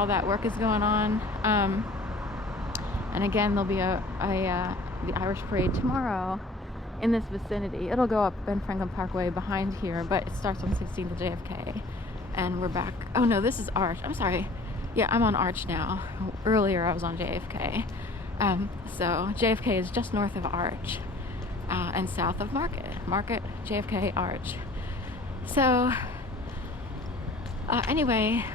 all that work is going on. And again, there'll be the Irish Parade tomorrow in this vicinity. It'll go up Ben Franklin Parkway behind here, but it starts on 16th to JFK. And we're back. Oh no, this is Arch. I'm sorry. Yeah, I'm on Arch now. Earlier I was on JFK. So JFK is just north of Arch and south of Market. Market, JFK, Arch. So anyway,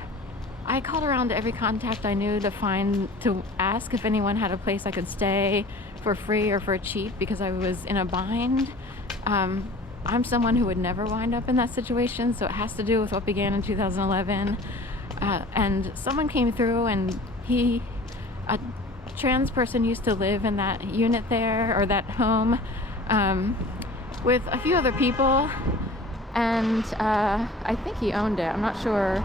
I called around to every contact I knew to ask if anyone had a place I could stay for free or for cheap because I was in a bind. I'm someone who would never wind up in that situation, so it has to do with what began in 2011. And someone came through, and a trans person used to live in that unit there, or that home, with a few other people. And I think he owned it. I'm not sure,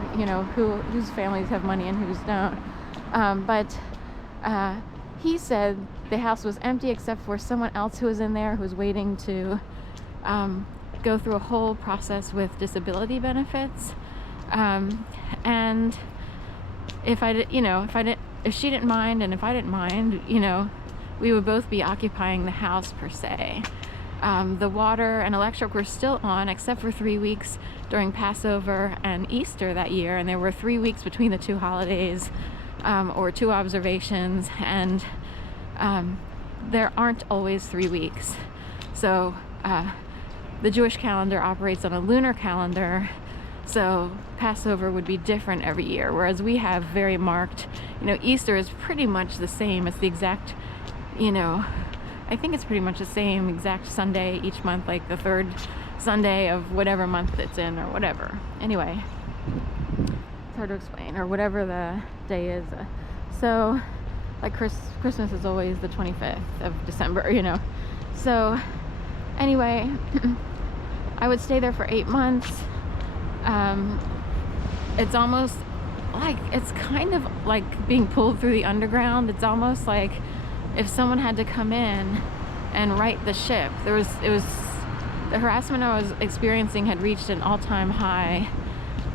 whose families have money and whose don't. But he said the house was empty except for someone else who was in there who was waiting to go through a whole process with disability benefits. And if she didn't mind and if I didn't mind, we would both be occupying the house per se. The water and electric were still on except for 3 weeks during Passover and Easter that year, and there were 3 weeks between the two holidays, or two observations, and there aren't always 3 weeks. So the Jewish calendar operates on a lunar calendar, so Passover would be different every year, whereas we have very marked, Easter is pretty much the same. It's the exact, I think it's pretty much the same exact Sunday each month, like the third Sunday of whatever month it's in or whatever. Anyway, it's hard to explain, or whatever the day is. So, like Christmas is always the 25th of December, So, anyway, I would stay there for 8 months. It's almost like, it's kind of like being pulled through the underground. It's almost like if someone had to come in and right the ship. The harassment I was experiencing had reached an all-time high,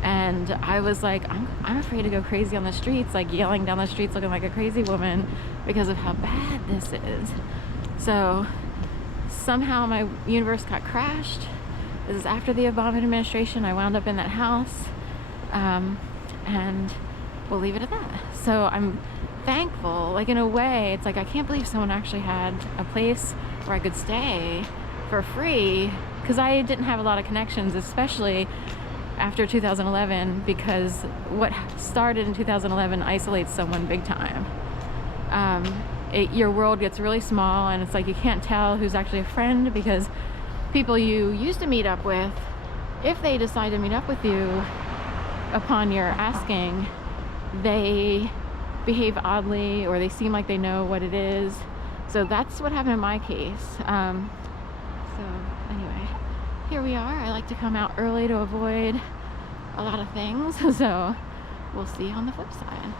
and I was like, I'm afraid to go crazy on the streets, like yelling down the streets looking like a crazy woman because of how bad this is. So somehow my universe got crashed. This is after the Obama administration. I wound up in that house, and we'll leave it at that. So I'm thankful, like in a way, it's like I can't believe someone actually had a place where I could stay for free, because I didn't have a lot of connections, especially after 2011, because what started in 2011 isolates someone big time. Your world gets really small, and it's like you can't tell who's actually a friend, because people you used to meet up with, if they decide to meet up with you upon your asking, they behave oddly, or they seem like they know what it is. So that's what happened in my case. So anyway, here we are. I like to come out early to avoid a lot of things. So we'll see you on the flip side.